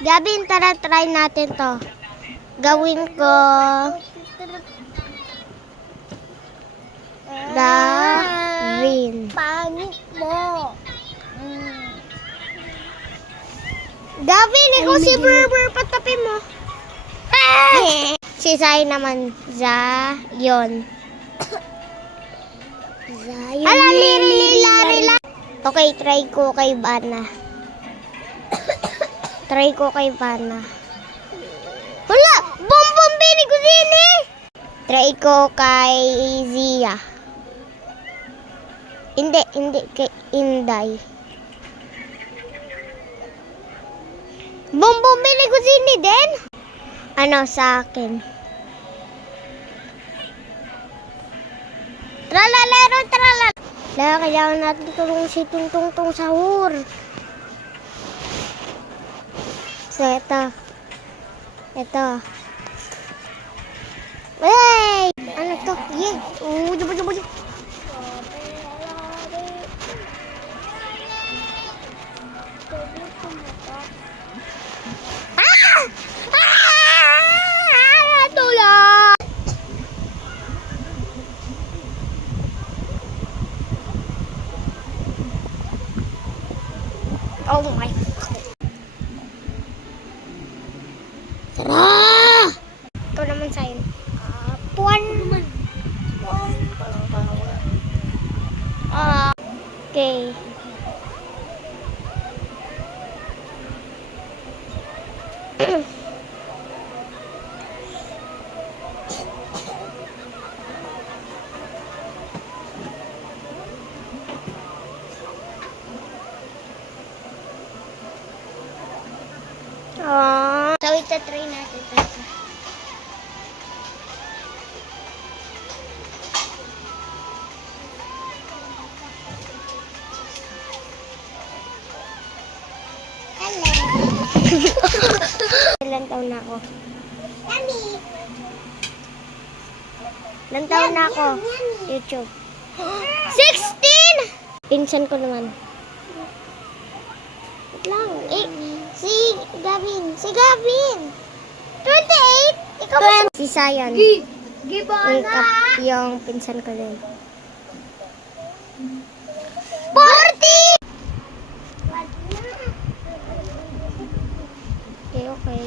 Gavin, tara, try natin to. Gawin ko Gavin. Pangit mo. Gavin, ikaw si Berber, patapin mo. Si Zay naman, Zayon. Zayon. Ala, liri. Okay, try ko kay Bana. Try ko kay Bana. Wala! Bombom bini ko din eh! Try ko kay Zia. Hindi kay Inday. Bombom bini ko din. Ano sa akin? Tralalero, tralala. Kailangan natin tulong si Tungtungtong sahur. So, ito. Hey! Ano to? Yeah. Jumbo. Tulong! Oh my God. Tara! Ikaw naman sa'yo. Puwan naman. Okay. So, ita-try natin ito. Hello. Ilan taon na ako? Yummy. Ilan taon na ako? YouTube. 16! Pinsan ko naman. Wait lang. Si Gavin. 28? Ikaw ba? Si Sayan. Gibana. Yung pinsan ko din. 40! Okay.